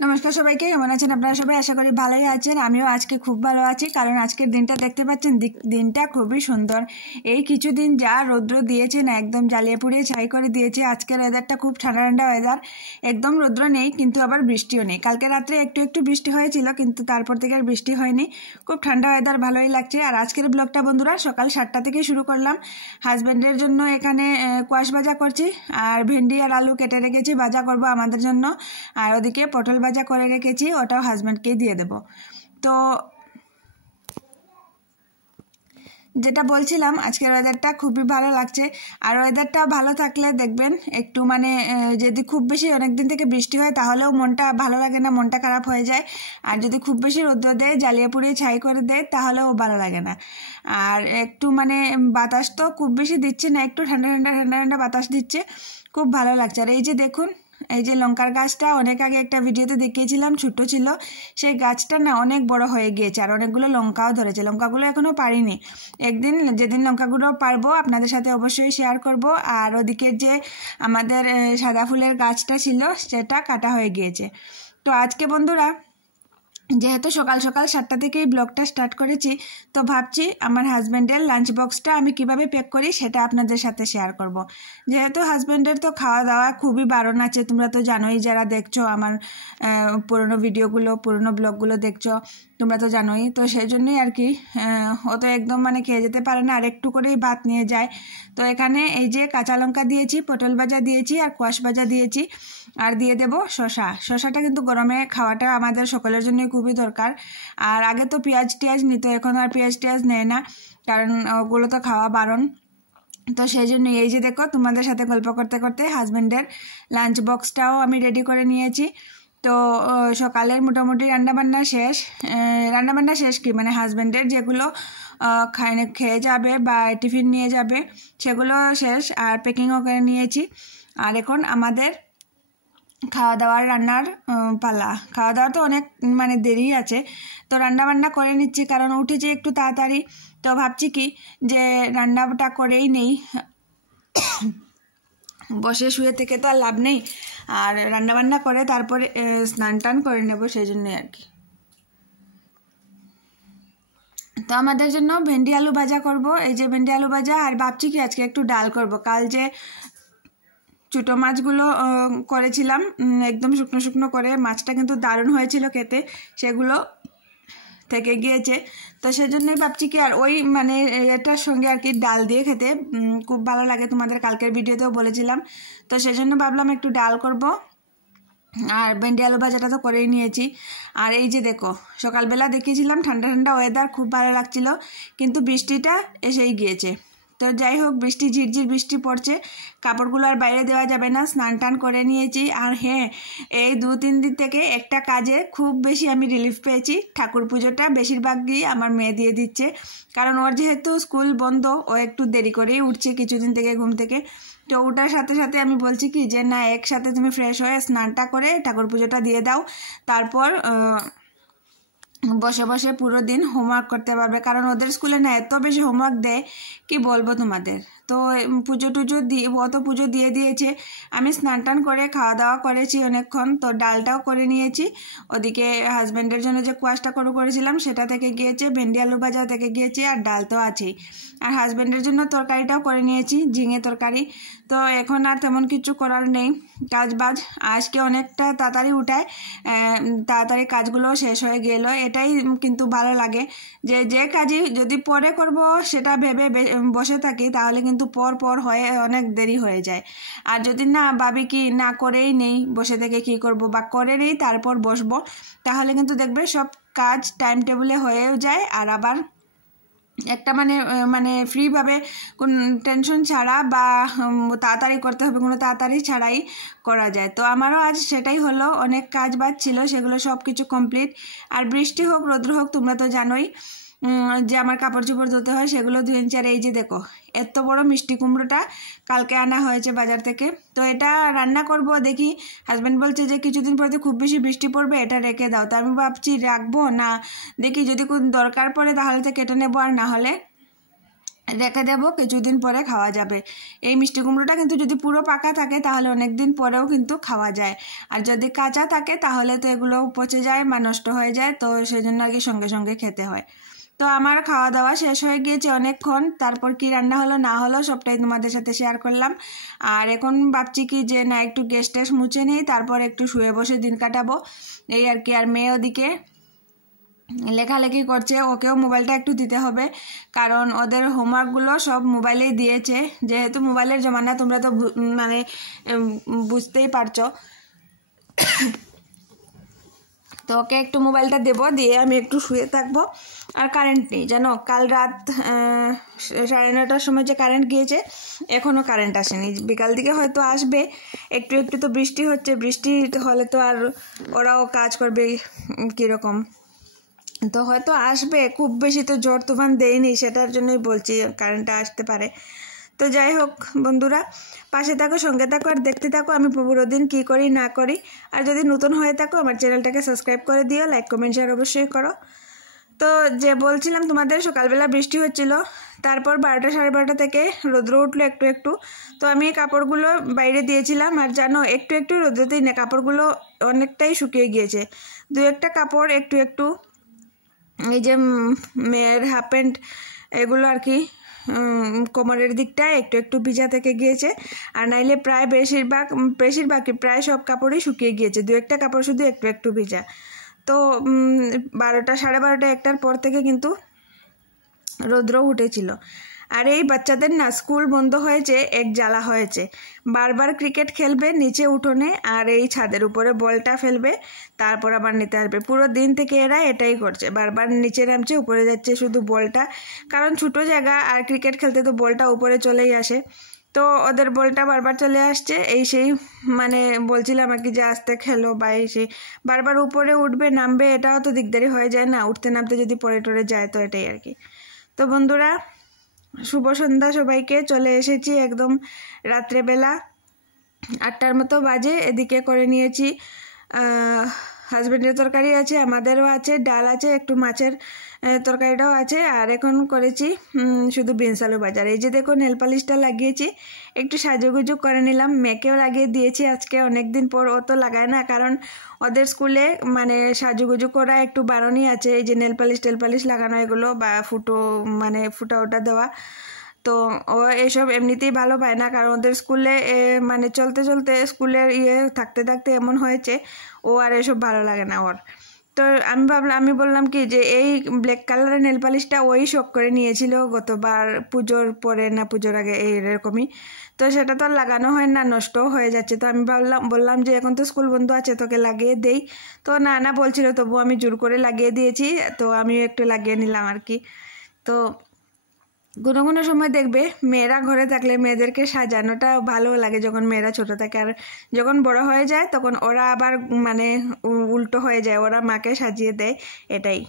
নমস্কার সবাইকে, কেমন আছেন আপনারা সবাই? আশা করি ভালোই আছেন। আমিও আজকে খুব ভালো আছি, কারণ আজকের দিনটা দেখতে পাচ্ছেন, দিনটা খুবই সুন্দর। এই কিছুদিন যা রৌদ্র দিয়েছে না, একদম জ্বালিয়ে পুড়িয়ে ছাই করে দিয়েছে। আজকের ওয়েদারটা খুব ঠান্ডা ঠান্ডা ওয়েদার, একদম রৌদ্র নেই কিন্তু আবার বৃষ্টিও নেই। কালকে রাত্রে একটু একটু বৃষ্টি হয়েছিল, কিন্তু তারপর থেকে আর বৃষ্টি হয়নি। খুব ঠান্ডা ওয়েদার, ভালোই লাগছে। আর আজকের ব্লগটা বন্ধুরা সকাল 7টা থেকে শুরু করলাম। হাজব্যান্ডের জন্য এখানে কোয়াশ ভাজা করছি, আর ভেন্ডি আর আলু কেটে রেখেছি, ভাজা করব আমাদের জন্য। আর ওদিকে পটল ভাজা করে রেখেছি, ওটাও হাজব্যান্ডকেই দিয়ে দেব। তো যেটা বলছিলাম, আজকের ওয়েদারটা খুবই ভালো লাগছে। আর ওয়েদারটা ভালো থাকলে দেখবেন একটু যদি খুব বেশি অনেকদিন থেকে বৃষ্টি হয় তাহলেও মনটা ভালো লাগে না, মনটা খারাপ হয়ে যায়। আর যদি খুব বেশি রৌদ্র দেয়, জ্বালিয়ে পুড়িয়ে ছাই করে দেয়, তাহলেও ভালো লাগে না। আর একটু বাতাস তো খুব বেশি দিচ্ছে না, একটু ঠান্ডা ঠান্ডা ঠান্ডা ঠান্ডা বাতাস দিচ্ছে, খুব ভালো লাগছে। আর এই যে দেখুন, এই যে লঙ্কার গাছটা অনেক আগে একটা ভিডিওতে দেখিয়েছিলাম, ছোট ছিল, সেই গাছটা না অনেক বড় হয়ে গিয়েছে, আর অনেকগুলো লঙ্কাও ধরেছে। লঙ্কাগুলো এখনও পারিনি, একদিন যেদিন লঙ্কাগুলো পারবো আপনাদের সাথে অবশ্যই শেয়ার করব। আর ওদিকের যে আমাদের সাদা ফুলের গাছটা ছিল, সেটা কাটা হয়ে গিয়েছে। তো আজকে বন্ধুরা, যেহেতু সকাল সকাল 7টা থেকেই ব্লগটা স্টার্ট করেছি, তো ভাবছি আমার হাজব্যান্ডের লাঞ্চ বক্সটা আমি কিভাবে প্যাক করি সেটা আপনাদের সাথে শেয়ার করব। যেহেতু হাজব্যান্ডের তো খাওয়া দাওয়া খুবই বারণ আছে, তোমরা তো জানোই, যারা দেখছো আমার পুরনো ভিডিওগুলো, পুরনো ব্লগগুলো দেখছো, তোমরা তো জানোই। তো সেই জন্যই আর কি, ও তো একদম খেয়ে যেতে পারে না, আর একটু করেই ভাত নিয়ে যায়। তো এখানে এই যে কাঁচা লঙ্কা দিয়েছি, পটল ভাজা দিয়েছি, আর কোয়াশ ভাজা দিয়েছি, আর দিয়ে দেব শশাটা কিন্তু গরমে খাওয়াটা আমাদের সকলের জন্যই খুবই দরকার। আর আগে তো পেঁয়াজ টিয়াজ নিত, এখন আর পেঁয়াজ টিয়াজ নেয় না, কারণ ওগুলো তো খাওয়া বারণ। তো সেই জন্য এই যে দেখো, তোমাদের সাথে গল্প করতে করতে হাজব্যান্ডের লাঞ্চ বক্সটাও আমি রেডি করে নিয়েছি। তো সকালের মোটামুটি রান্নাবান্না শেষ কি হাজব্যান্ডের যেগুলো খেয়ে যাবে বা টিফিন নিয়ে যাবে সেগুলো শেষ, আর প্যাকিংও করে নিয়েছি। আর এখন আমাদের খাওয়া দাওয়ার রান্নার পালা। খাওয়া দাওয়া তো অনেক দেরি আছে, তো রান্নাবান্না করে নিচ্ছি, কারণ উঠেছি একটু তাড়াতাড়ি। তো ভাবছি কি যে রান্নাটা করেই নেই, বসে শুয়ে থেকে তো আর লাভ নেই, আর রান্নাবান্না করে তারপরে স্নান টান করে নেব, সেই জন্যই আর কি। তো আমাদের জন্য ভেন্ডি আলু ভাজা করব, এই যে ভেন্ডি আলু ভাজা। আর ভাবছি কি আজকে একটু ডাল করব। কাল যে ছোটো মাছগুলো করেছিলাম একদম শুকনো শুকনো করে, মাছটা কিন্তু দারুণ হয়েছিল খেতে, সেগুলো থেকে গিয়েছে। তো সেজন্যই ভাবছি কি, আর ওই এটার সঙ্গে আর কি ডাল দিয়ে খেতে খুব ভালো লাগে, তোমাদের কালকের ভিডিওতেও বলেছিলাম। তো সেজন্য ভাবলাম একটু ডাল করব। আর ভেন্ডি আলু ভাজাটা তো করেই নিয়েছি। আর এই যে দেখো, সকালবেলা দেখিয়েছিলাম ঠান্ডা ঠান্ডা ওয়েদার, খুব ভালো লাগছিল, কিন্তু বৃষ্টিটা এসেই গিয়েছে। তো যাই হোক, ঝিরঝির বৃষ্টি পড়ছে, কাপড়গুলো আর বাইরে দেওয়া যাবে না, স্নান টান করে নিয়েছি। আর হ্যাঁ, এই 2-3 দিন থেকে একটা কাজে খুব বেশি আমি রিলিফ পেয়েছি। ঠাকুর পুজোটা বেশিরভাগই আমার মেয়ে দিয়ে দিচ্ছে, কারণ ওর যেহেতু স্কুল বন্ধ, ও একটু দেরি করেই উঠছে কিছুদিন থেকে ঘুম থেকে। তো ওটার সাথে সাথে আমি বলছি কি যে না, একসাথে তুমি ফ্রেশ হয়ে স্নানটা করে ঠাকুর পুজোটা দিয়ে দাও, তারপর বসে বসে পুরো দিন হোমওয়ার্ক করতে পারবে। কারণ ওদের স্কুলে না এত বেশি হোমওয়ার্ক দেয়, কি বলবো তোমাদের। তো পুজো টুজো দিয়ে, ও তো পুজো দিয়ে দিয়েছে। আমি স্নান টান করে খাওয়া দাওয়া করেছি অনেকক্ষণ, তো ডালটাও করে নিয়েছি। ওদিকে হাজব্যান্ডের জন্য যে কোয়াশটা করেছিলাম সেটা থেকে গিয়েছে, ভেন্ডি আলু ভাজা থেকে গিয়েছে, আর ডাল তো আছেই। আর হাজব্যান্ডের জন্য তরকারিটাও করে নিয়েছি, ঝিঙে তরকারি। তো এখন আর তেমন কিছু করার নেই, কাজবাজ আজকে অনেকটা তাড়াতাড়ি উঠায়, তাড়াতাড়ি কাজগুলো শেষ হয়ে গেল। এটাই কিন্তু ভালো লাগে, যে কাজই যদি পরে করব সেটা ভেবে বসে থাকি, তাহলে কিন্তু পর হয়ে অনেক দেরি হয়ে যায়। আর যদি না ভাবি কি না করেই নেই, বসে থেকে কি করব, বা করে নেই তারপর বসবো, তাহলে কিন্তু দেখবে সব কাজ টাইম টেবিলে হয়েও যায়। আর আবার একটা ফ্রিভাবে কোন টেনশন ছাড়া, বা তাড়াতাড়ি করতে হবে কোনো তাড়াতাড়ি ছাড়াই করা যায়। তো আমারও আজ সেটাই হলো, অনেক কাজ বাজ ছিল, সেগুলো সব কিছু কমপ্লিট। আর বৃষ্টি হোক রৌদ্র হোক, তোমরা তো জানোই যে আমার কাপড় চোপড় ধুতে হয়, সেগুলো ধুয়েছি। আর এই যে দেখো, এত বড় মিষ্টি কুমড়োটা কালকে আনা হয়েছে বাজার থেকে, তো এটা রান্না করব। দেখি হাজব্যান্ড বলছে যে কিছুদিন পরে খুব বেশি বৃষ্টি পড়বে, এটা রেখে দাও। তো আমি ভাবছি রাখবো না, দেখি যদি কোন দরকার পড়ে তাহলে তো কেটে নেবো, আর না হলে রেখে দেবো, কিছুদিন পরে খাওয়া যাবে। এই মিষ্টি কুমড়োটা কিন্তু যদি পুরো পাকা থাকে তাহলে অনেক দিন পরেও কিন্তু খাওয়া যায়, আর যদি কাঁচা থাকে তাহলে তো এগুলো পচে যায় বা নষ্ট হয়ে যায়, তো সেজন্য আর কি সঙ্গে সঙ্গে খেতে হয়। তো আমার খাওয়া দাওয়া শেষ হয়ে গিয়েছে অনেকক্ষণ, তারপর কি রান্না হলো না হলো সবটাই তোমাদের সাথে শেয়ার করলাম। আর এখন ভাবছি কি যে না একটু গ্যাস ট্যাস মুছে নিই, তারপর একটু শুয়ে বসে দিন কাটাবো এই আর কি। আর মেয়ে ওদিকে লেখালেখি করছে, ওকেও মোবাইলটা একটু দিতে হবে, কারণ ওদের হোমওয়ার্কগুলো সব মোবাইলেই দিয়েছে, যেহেতু মোবাইলের জমানা তোমরা তো মানে বুঝতেই পারছো। তো ওকে একটু মোবাইলটা দেবো, দিয়ে আমি একটু শুয়ে থাকবো। আর কারেন্ট নেই জানো, কাল রাত 9:30টার সময় যে কারেন্ট গিয়েছে, এখনও কারেন্ট আসেনি। বিকাল দিকে হয়তো আসবে, একটু একটু তো বৃষ্টি হচ্ছে, বৃষ্টি হলে তো আর ওরাও কাজ করবে কীরকম, তো হয়তো আসবে, খুব বেশি তো ঝড় তুফান দেয়নি, সেটার জন্যই বলছি কারেন্টটা আসতে পারে। তো যাই হোক বন্ধুরা, পাশে থাকো, সঙ্গে থাকো, আর দেখতে থাকো আমি পুরো দিন কী করি না করি। আর যদি নতুন হয়ে থাকো আমার চ্যানেলটাকে সাবস্ক্রাইব করে দিও, লাইক কমেন্ট শেয়ার অবশ্যই করো। তো যে বলছিলাম তোমাদের, সকালবেলা বৃষ্টি হচ্ছিল, তারপর 12টা 12:30 থেকে রৌদ্র উঠলো একটু একটু। তো আমি কাপড়গুলো বাইরে দিয়েছিলাম, আর জানো একটু একটু রৌদ্রতেই না কাপড়গুলো অনেকটাই শুকিয়ে গিয়েছে। 2-1টা কাপড় একটু একটু, এই যে মেয়ের হাফ প্যান্ট এগুলো আর কি কোমরের দিকটায় একটু একটু ভিজা থেকে গিয়েছে, আর নাইলে প্রায় বেশিরভাগ প্রায় সব কাপড়ই শুকিয়ে গিয়েছে, 2-1টা কাপড় শুধু একটু একটু ভিজা। তো 12টা 12:30 1টার পর থেকে কিন্তু রৌদ্র উঠেছিল। আর এই বাচ্চাদের না স্কুল বন্ধ হয়েছে, এক জ্বালা হয়েছে, বারবার ক্রিকেট খেলবে নিচে উঠোনে, আর এই ছাদের উপরে বলটা ফেলবে, তারপর আবার নিতে আসবে। পুরো দিন থেকে এরা এটাই করছে, বারবার নিচে নামছে, উপরে যাচ্ছে শুধু বলটা, কারণ ছোটো জায়গা, আর ক্রিকেট খেলতে তো বলটা উপরে চলেই আসে, তো ওদের বলটা বারবার চলে আসছে। এই সেই মানে বলছিলাম আর কি যে আস্তে খেলো, বা এই সেই বারবার উপরে উঠবে নামবে, এটাও তো দিকদারি হয়ে যায় না, উঠতে নামতে যদি পরে টরে যায়, তো এটাই আর কি। তো বন্ধুরা, শুভ সন্ধ্যা সবাইকে, চলে এসেছি একদম রাত্রেবেলা, 8টার মতো বাজে। এদিকে করে নিয়েছি হাজব্যান্ডের তরকারি আছে, আমাদেরও আছে, ডাল আছে, একটু মাছের তরকারিটাও আছে, আর এখন করেছি শুধু বিনস আলু বাজার। এই যে দেখো নেল পালিশটা লাগিয়েছি, একটু সাজুগুজু করে নিলাম, মেয়েকেও লাগিয়ে দিয়েছি আজকে, অনেক দিন পর। ও তো লাগায় না, কারণ ওদের স্কুলে মানে সাজুগুজু করা একটু বারণই আছে, এই যে নেল পালিশ লাগানো এগুলো, বা ফুটা ওটা দেওয়া, তো ও এসব এমনিতেই ভালো পায় না, কারণ ওদের স্কুলে মানে চলতে চলতে স্কুলের থাকতে থাকতে এমন হয়েছে, ও আর এসব ভালো লাগে না ওর। তো আমি বললাম কি যে এই ব্ল্যাক কালারের নেল পালিশটা ওই শখ করে নিয়েছিল গতবার পুজোর পরে না পুজোর আগে, এইরকমই, তো সেটা তো আর লাগানো হয় না, নষ্টও হয়ে যাচ্ছে। তো আমি বললাম যে এখন তো স্কুল বন্ধ আছে, তোকে লাগিয়ে দেই, তো না বলছিল, তবু আমি জোর করে লাগিয়ে দিয়েছি, তো আমি একটু লাগিয়ে নিলাম আর কি। তো কোনো কোনো সময় দেখবে মেয়েরা ঘরে থাকলে মেয়েদেরকে সাজানোটা ভালো লাগে, যখন মেয়েরা ছোট থাকে, আর যখন বড় হয়ে যায় তখন ওরা আবার মানে উল্টো হয়ে যায়, ওরা মাকে সাজিয়ে দেয়, এটাই।